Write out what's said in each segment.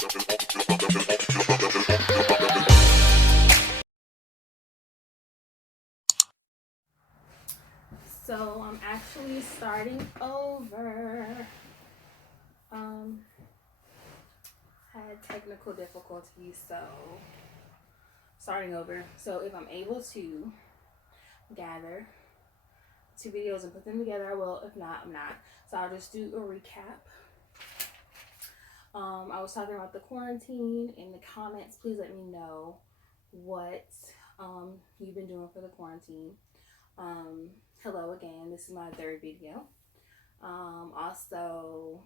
So I'm actually starting over. Had technical difficulties, so starting over. So if I'm able to gather two videos and put them together, I will. If not, I'm not. So I'll just do a recap. I was talking about the quarantine. In the comments, please let me know what you've been doing for the quarantine. Hello again. This is my third video. Also,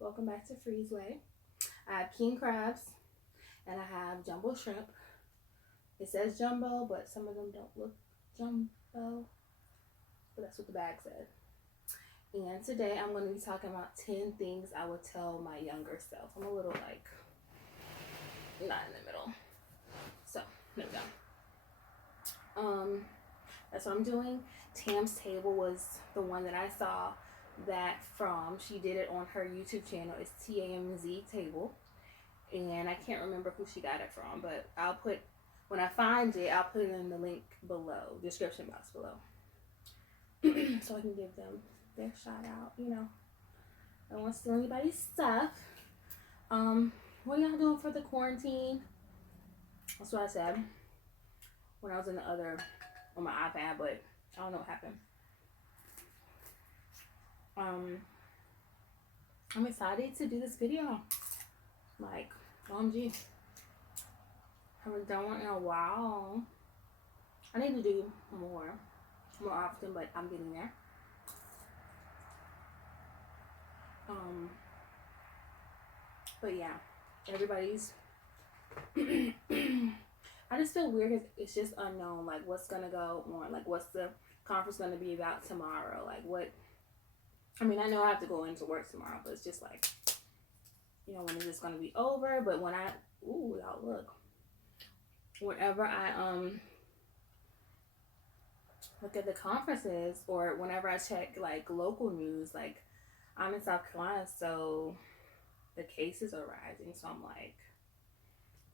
welcome back to Freezeway. I have king crabs and I have jumbo shrimp. It says jumbo, but some of them don't look jumbo. But that's what the bag said. And today I'm going to be talking about 10 things I would tell my younger self. I'm a little like not in the middle. So there we go. That's what I'm doing. Tam's Table was the one that I saw that from. She did it on her YouTube channel. It's TAMZ Table. And I can't remember who she got it from, but I'll put, when I find it, I'll put it in the link below, description box below. So I can give them their shout out, you know. I don't want to steal anybody's stuff. What are y'all doing for the quarantine? That's what I said when I was in the other, on my iPad, but I don't know what happened. I'm excited to do this video. Like, OMG. Haven't done one in a while. I need to do more often, but I'm getting there. But yeah, everybody's I just feel weird because it's just unknown, like what's gonna go on, like what's the conference gonna be about tomorrow, like what, I mean, I know I have to go into work tomorrow, but it's just like, you know, when is this gonna be over? But when I, ooh, y'all look, whenever I look at the conferences, or whenever I check like local news, like I'm in South Carolina, so the cases are rising. So I'm like,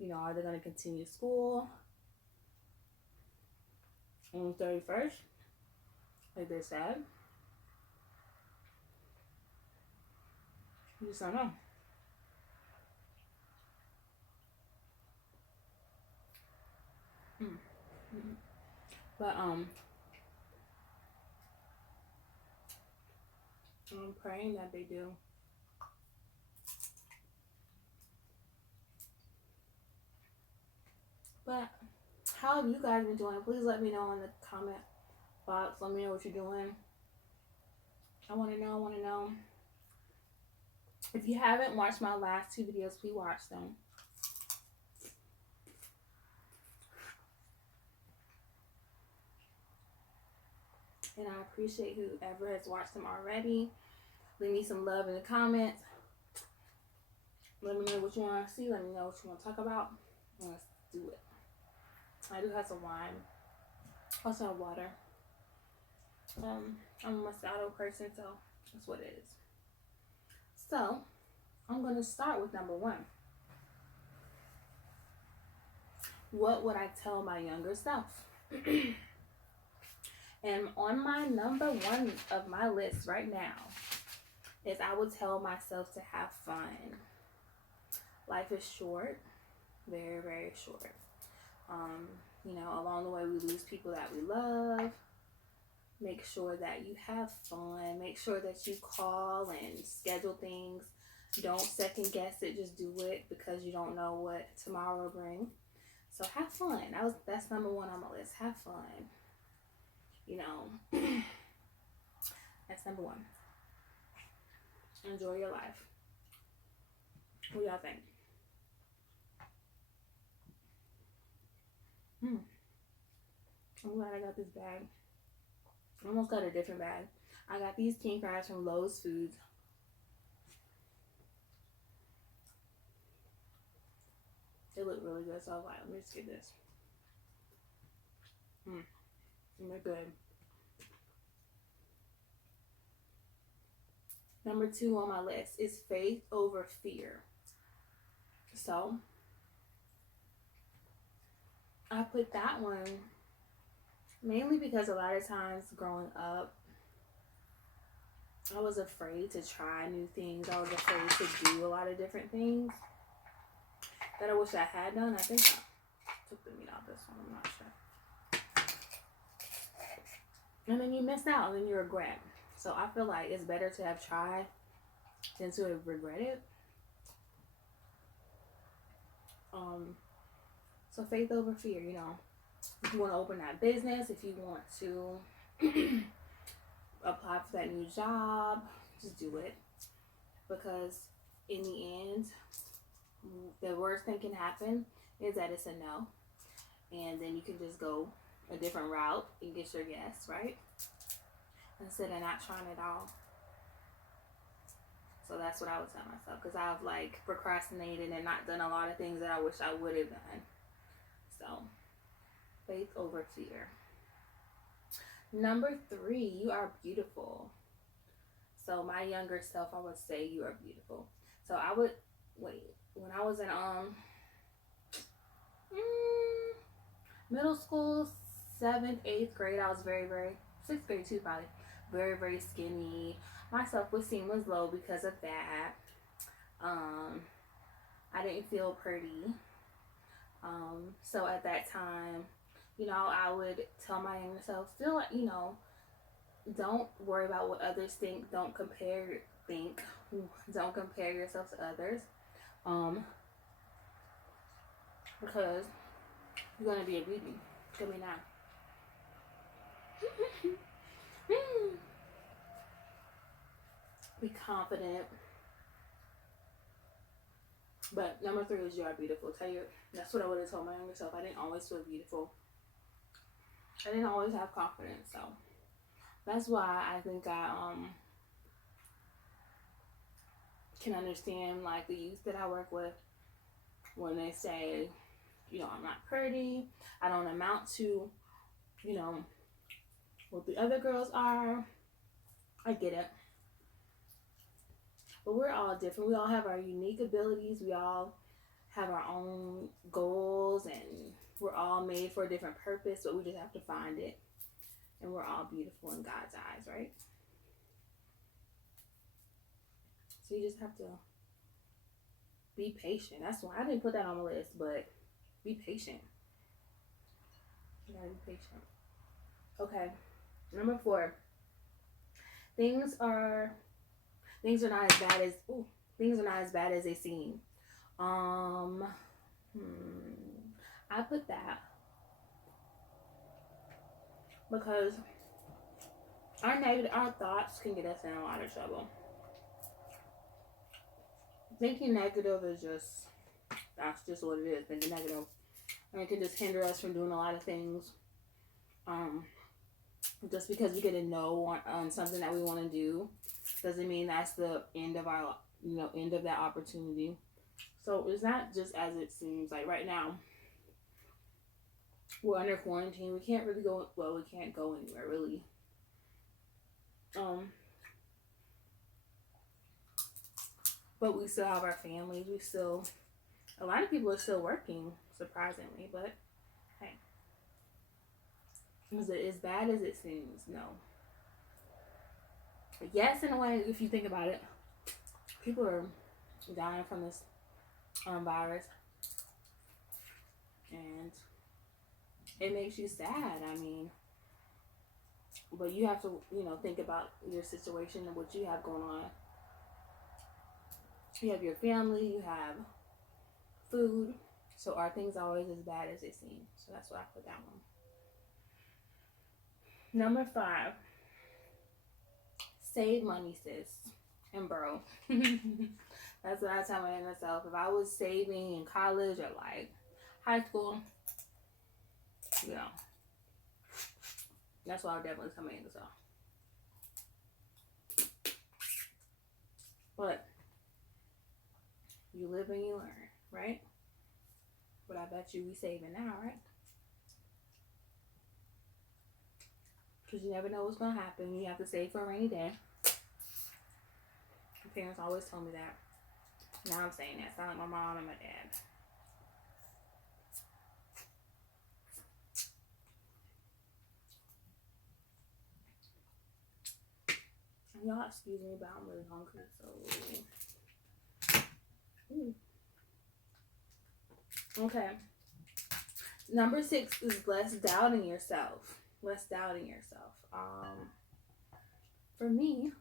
you know, are they going to continue school on the 31st, like they said? You just don't know. But I'm praying that they do. But how have you guys been doing? Please let me know in the comment box. Let me know what you're doing. I want to know. If you haven't watched my last two videos, please watch them. And I appreciate whoever has watched them already. Leave me some love in the comments. Let me know what you want to see. Let me know what you want to talk about. Let's do it. I do have some wine. Also have water. I'm a Moscato person, so that's what it is. So, I'm going to start with number one. What would I tell my younger self? And on my number one of my list right now is I would tell myself to have fun. Life is short, very, very short. You know, along the way we lose people that we love. Make sure that you have fun. Make sure that you call and schedule things. Don't second guess it. Just do it, because you don't know what tomorrow will bring. So have fun. That's number one on my list. Have fun. You know, that's number one. Enjoy your life. What do y'all think? I'm glad I got this bag. I almost got a different bag. I got these king crabs from Lowe's Foods. They look really good, so I was like, let me just get this. They're good. Number two on my list is faith over fear. So I put that one mainly because a lot of times growing up, I was afraid to try new things. I was afraid to do a lot of different things that I wish I had done. I think I took the meat off this one. I'm not sure. And then you miss out, and then you regret. So I feel like it's better to have tried than to have regretted. So faith over fear, you know. If you want to open that business, if you want to apply for that new job, just do it. Because in the end, the worst thing can happen is that it's a no. And then you can just go a different route and get your yes, right? Instead of not trying at all. So that's what I would tell myself. Because I've like procrastinated and not done a lot of things that I wish I would have done. So, faith over fear. Number 3, you are beautiful. So my younger self, I would say you are beautiful. So I would, when I was in middle school, 7th, 8th grade, I was very, 6th grade too probably, very, very skinny. My self-esteem was low because of that. I didn't feel pretty. So at that time, you know, I would tell my younger self, feel like, you know, don't worry about what others think. Don't compare yourself to others. Because you're gonna be a beauty. Look at me now. Be confident. But number 3 is you are beautiful. That's what I would have told my younger self. I didn't always feel beautiful. I didn't always have confidence. So that's why I think I can understand like the youth that I work with when they say, you know, I'm not pretty, I don't amount to, you know, what the other girls are. I get it. But we're all different. We all have our unique abilities. We all have our own goals, and we're all made for a different purpose, but we just have to find it. And we're all beautiful in God's eyes, right? So you just have to be patient. That's why I didn't put that on the list, but be patient. You gotta be patient. Okay. Number 4. Things are not as bad as they seem. I put that because our thoughts can get us in a lot of trouble. Thinking negative is that's just what it is. Thinking negative, and it can just hinder us from doing a lot of things. Just because we get a no on something that we want to do doesn't mean that's the end of our, end of that opportunity. So it's not just as it seems. Like right now, we're under quarantine. We can't really go. Well, we can't go anywhere really. But we still have our families. A lot of people are still working, surprisingly. But hey, is it as bad as it seems? No. Yes, in a way, if you think about it, people are dying from this virus, and it makes you sad. I mean, but you have to, think about your situation and what you have going on. You have your family, you have food, so are things always as bad as they seem? So that's what I put that one. Number 5. Save money, sis. And bro. That's what I tell myself. If I was saving in college or like high school, that's what I would definitely tell myself. But you live and you learn, right? But I bet you we saving now, right? Because you never know what's going to happen. You have to save for a rainy day. My parents always told me that. Now I'm saying that. Sound like my mom and my dad. And y'all excuse me, but I'm really hungry, so. Ooh. Okay. Number 6 is less doubting yourself. Less doubting yourself. For me,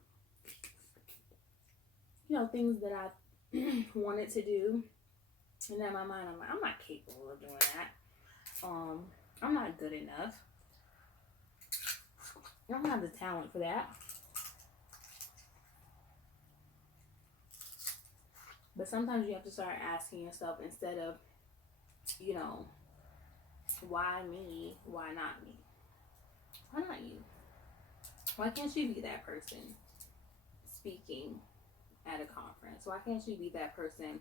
things that I wanted to do, and in my mind, I'm like, I'm not capable of doing that. I'm not good enough. I don't have the talent for that. But sometimes you have to start asking yourself, instead of, why me? Why not me? Why not you? Why can't you be that person speaking at a conference? Why can't you be that person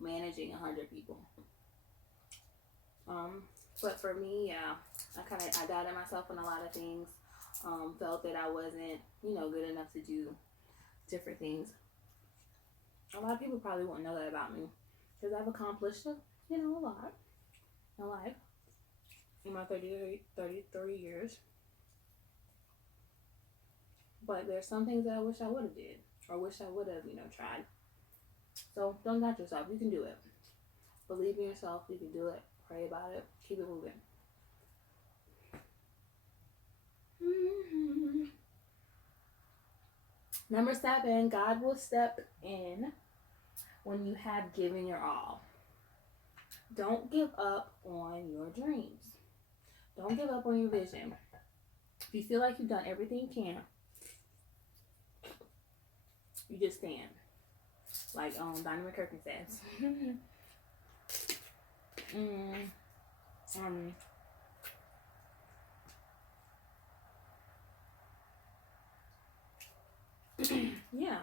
managing 100 people? But for me, yeah, I doubted myself on a lot of things. Felt that I wasn't, good enough to do different things. A lot of people probably won't know that about me, because I've accomplished, a lot in life in my 33 years. But there's some things that I wish I would have did, or wish I would have, tried. So don't doubt yourself. You can do it. Believe in yourself. You can do it. Pray about it. Keep it moving. Mm-hmm. Number 7, God will step in when you have given your all. Don't give up on your dreams. Don't give up on your vision. If you feel like you've done everything you can, you just stand. Like Donnie McKirkin says. Yeah.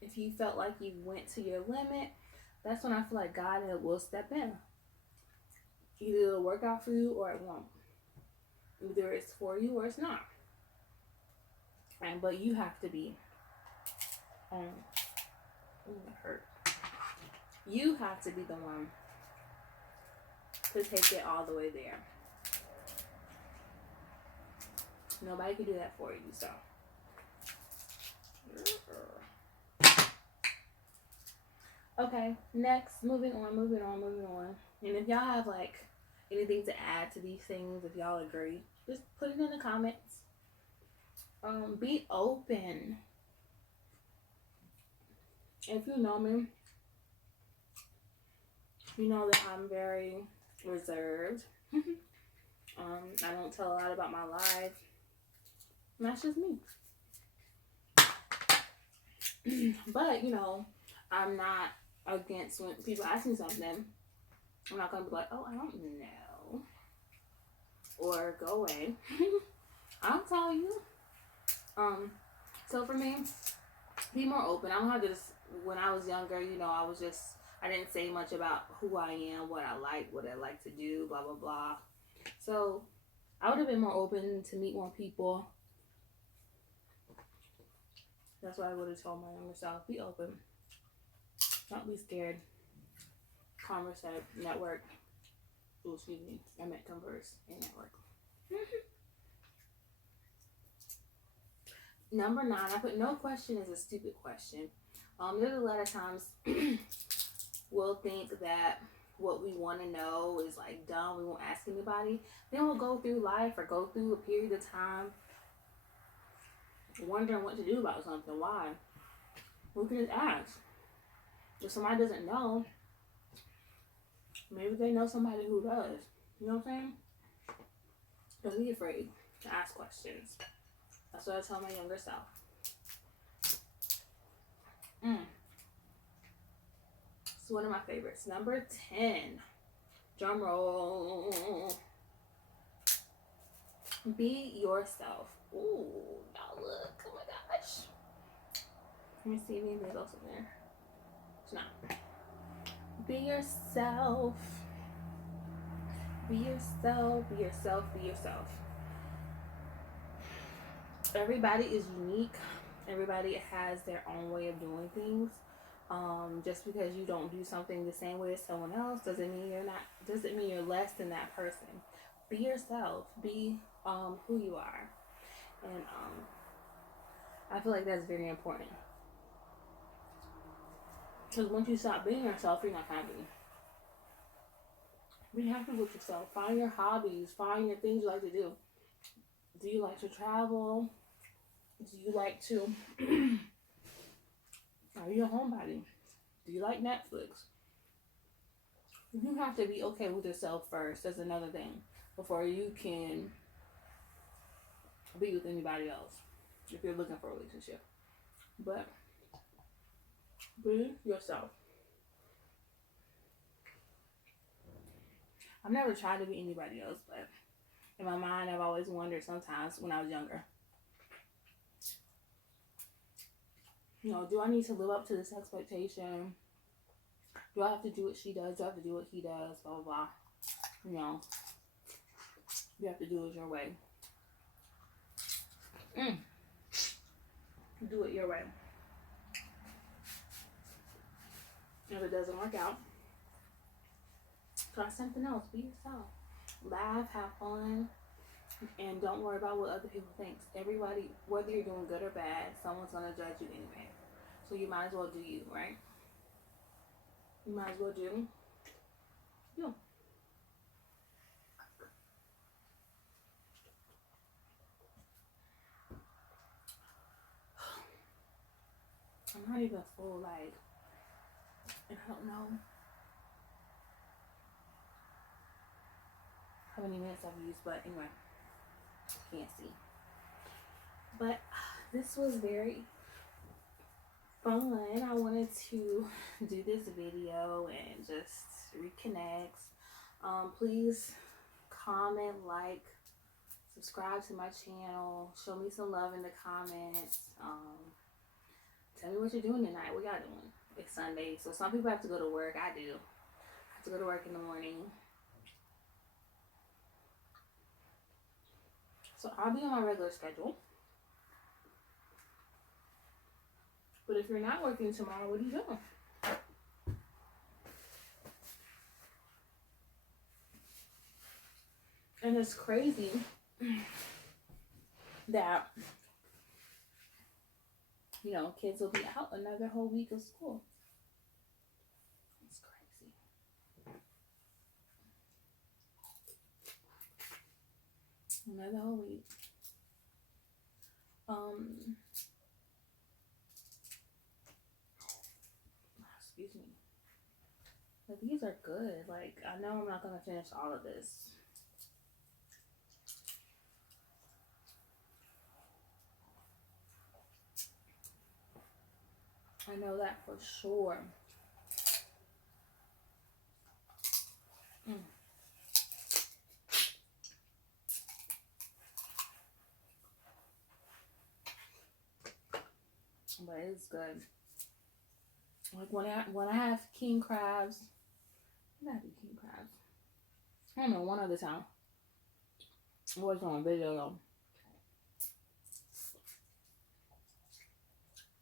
If you felt like you went to your limit, that's when I feel like God will step in. Either it'll work out for you or it won't. Either it's for you or it's not. But you have to be hurt. You have to be the one to take it all the way there. Nobody can do that for you, so. Okay, next, moving on. And if y'all have anything to add to these things, if y'all agree, just put it in the comments. Be open. If you know me, you know that I'm very reserved. I don't tell a lot about my life. And that's just me. But, I'm not against when people ask me something. I'm not going to be like, oh, I don't know. Or go away. I'll tell you. So for me, be more open. I don't have this, when I was younger, I didn't say much about who I am, what I like to do, blah, blah, blah. So I would have been more open to meet more people. That's what I would have told my younger self. Be open. Don't be scared. Converse, network. Oh, excuse me. I meant converse and network. Number 9, I put no question is a stupid question. There's a lot of times we'll think that what we want to know is dumb. We won't ask anybody. Then we'll go through life or go through a period of time wondering what to do about something. Why? We can just ask. If somebody doesn't know, maybe they know somebody who does. You know what I'm saying? Don't be afraid to ask questions. That's what I tell my younger self. It's one of my favorites. Number 10. Drum roll. Be yourself. Ooh, now look. Oh my gosh. Let me see if anything else in there. It's not. Be yourself. Be yourself. Be yourself. Be yourself. Everybody is unique. Everybody has their own way of doing things. Just because you don't do something the same way as someone else doesn't mean you're less than that person. Be yourself. Be who you are. And I feel like that's very important. Because once you stop being yourself, you're not happy. Be happy with yourself. Find your hobbies. Find your things you like to do. Do you like to travel? Do you like to... Are you a homebody? Do you like Netflix? You have to be okay with yourself first. That's another thing. Before you can be with anybody else. If you're looking for a relationship. But be yourself. I've never tried to be anybody else, but in my mind, I've always wondered sometimes when I was younger. You know, do I need to live up to this expectation? Do I have to do what she does? Do I have to do what he does? Blah, blah, blah. You know, you have to do it your way. Do it your way. If it doesn't work out, try something else. Be yourself. Laugh, have fun, and don't worry about what other people think. Everybody, whether you're doing good or bad, someone's going to judge you anyway. So you might as well do you, right? You might as well do you. I'm not even full, like, I don't know how many minutes I've used, but anyway, can't see. But this was very fun. I wanted to do this video and just reconnect. Please comment, like, subscribe to my channel, show me some love in the comments. Tell me what you're doing tonight. What y'all doing? It's Sunday, so some people have to go to work. I do. I have to go to work in the morning. So I'll be on my regular schedule. But if you're not working tomorrow, what are you doing? And it's crazy that, you know, kids will be out another whole week of school. It's crazy. Another whole week. Excuse me. But these are good. Like, I know I'm not going to finish all of this. I know that for sure. But it's good. Like when I have king crabs, what did I do king crabs? I don't know, one other time. It wasn't on video though.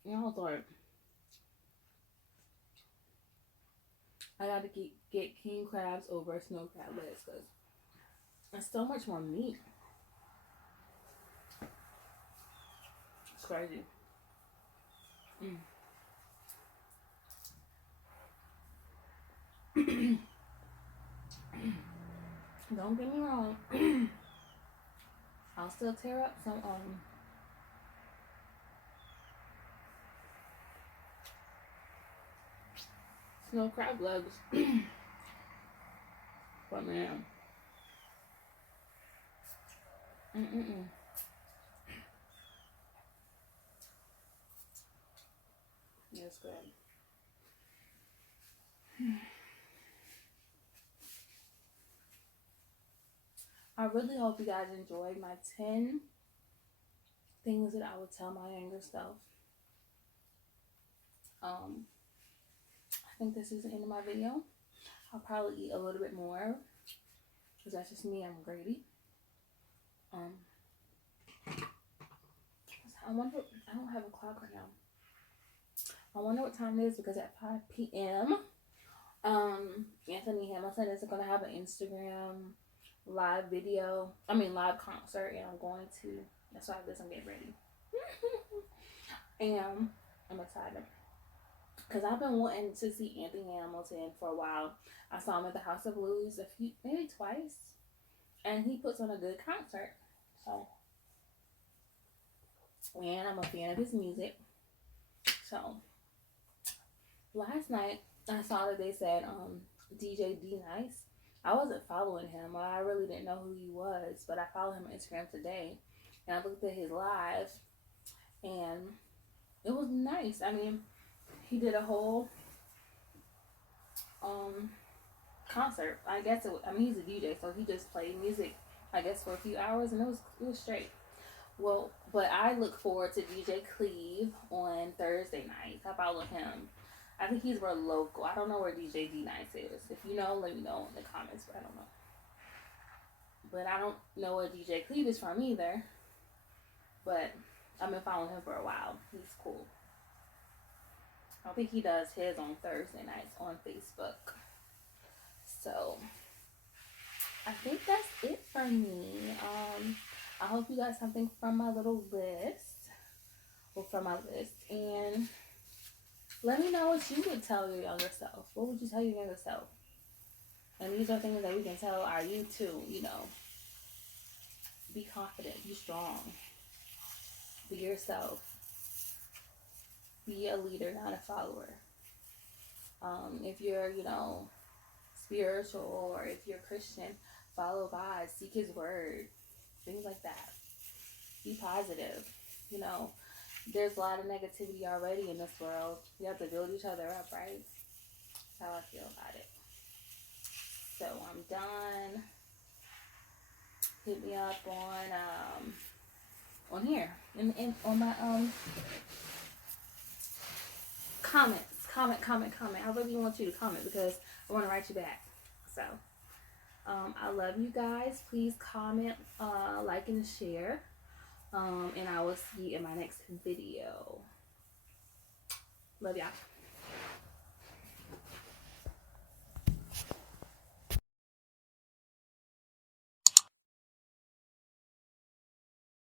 You know, I thought I gotta get king crabs over snow crab legs because it's so much more meat. It's crazy. Don't get me wrong. I'll still tear up some snow crab legs. But man. That's good. I really hope you guys enjoyed my 10 things that I would tell my younger self. I think this is the end of my video. I'll probably eat a little bit more because that's just me. I'm greedy. Let's I wonder, I don't have a clock right now. I wonder what time it is because at 5 p.m. Anthony Hamilton is going to have an Instagram live video. I mean, live concert, and I'm going to. That's why I'm getting ready. And I'm excited because I've been wanting to see Anthony Hamilton for a while. I saw him at the House of Blues maybe twice, and he puts on a good concert. So, and I'm a fan of his music. So, last night I saw that they said DJ D Nice. I wasn't following him. Well, I really didn't know who he was, but I followed him on Instagram today, and I looked at his live, and it was nice. I mean, he did a whole concert. I guess he's a DJ, so he just played music, I guess, for a few hours, and it was straight. Well, but I look forward to DJ Cleve on Thursday night. I follow him. I think he's more local. I don't know where DJ D Nice is. If you know, let me know in the comments, but I don't know. But I don't know where DJ Cleve is from either. But I've been following him for a while. He's cool. I think he does his on Thursday nights on Facebook. So I think that's it for me. I hope you got something from my little list, or from my list, and let me know what you would tell your younger self. What would you tell your younger self? And these are things that we can tell our youth too. You know, be confident, be strong, be yourself, be a leader, not a follower. If you're, spiritual, or if you're Christian, follow God, seek His word, things like that. Be positive. There's a lot of negativity already in this world. We have to build each other up, right? That's how I feel about it. So I'm done. Hit me up on here, on my comments. Comment. I really want you to comment because I want to write you back. So I love you guys. Please comment, like, and share. And I will see you in my next video. Love y'all.